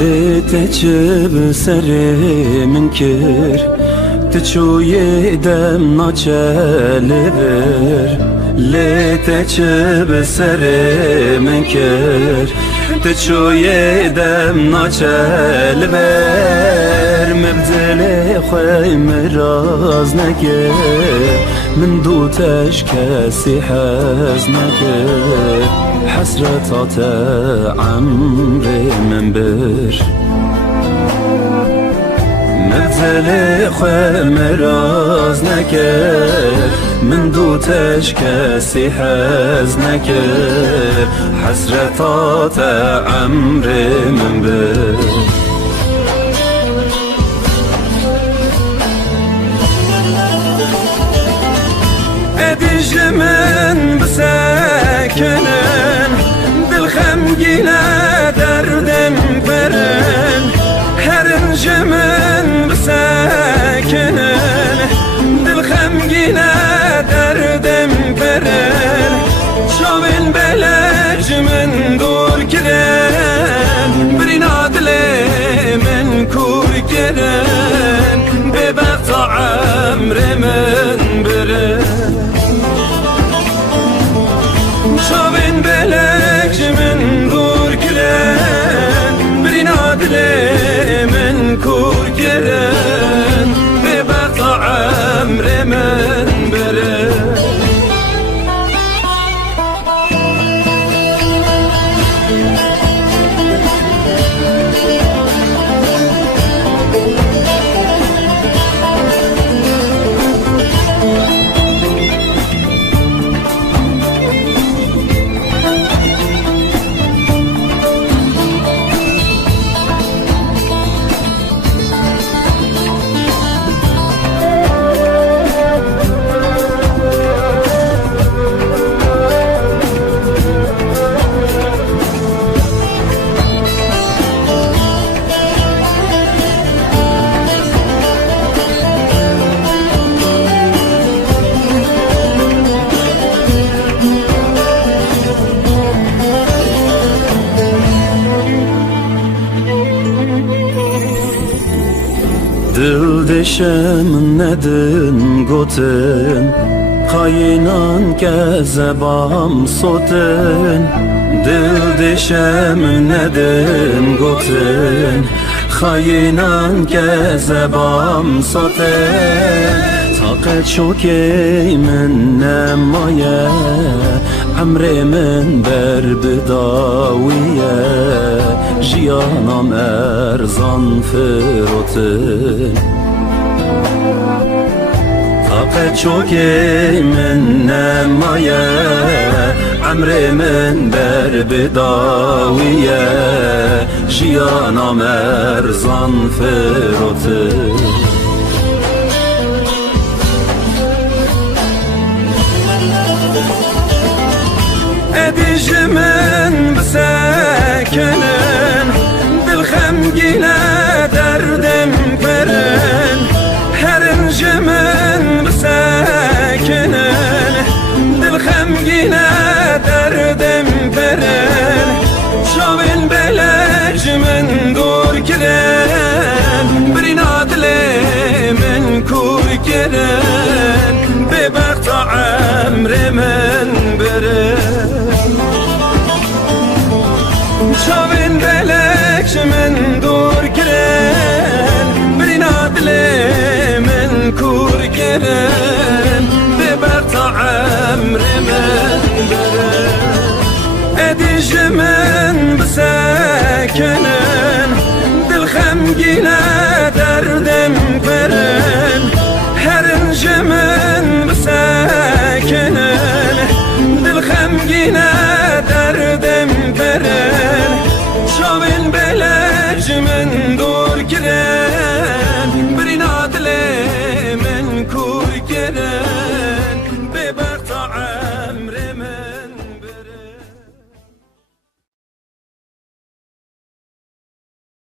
لتجب سري منكر تشو يدم ناچلبر لتجب سري منكر تشو يدم ناچلبر مبدل خوي مراز نكر من دوتش كسي حزنكر حسرتات عمري منبر مبدل خوي مراز نكر من دوتش كسي حزنكر حسرتات عمري منبر من بساكنن بالخمقينة دردم برن هرنج من بساكنن بالخمقينة دردم برن شوين بلج من دور كرن بريناد لي من كور كرن ببقى عمر من برن شوين بلج من دور كرن بريناد لي من كور كرن ببقى عمر من برن Dil deşem nedin gotin Kaynan kezebam sotin Dil deşem nedin gotin Kaynan kezebam sotin Taqet şokey min nemaye Emre min berbidawiye Jiyanam erzan firotin Taqet şokey min nemaye Emre min berbidawiye Jiyanam erzan firotin من بساكنن بالخمقينة دردم برن هرنج من بساكنن بالخمقينة دردم برن شوين بلج من دور كرن بريناد لي من كور كرن ببقى عمر من برن شوين بلكش من دور كرن بريناد لي من كور كرن ببرطع عمر من برن اديج من بساكنن بالخمقينة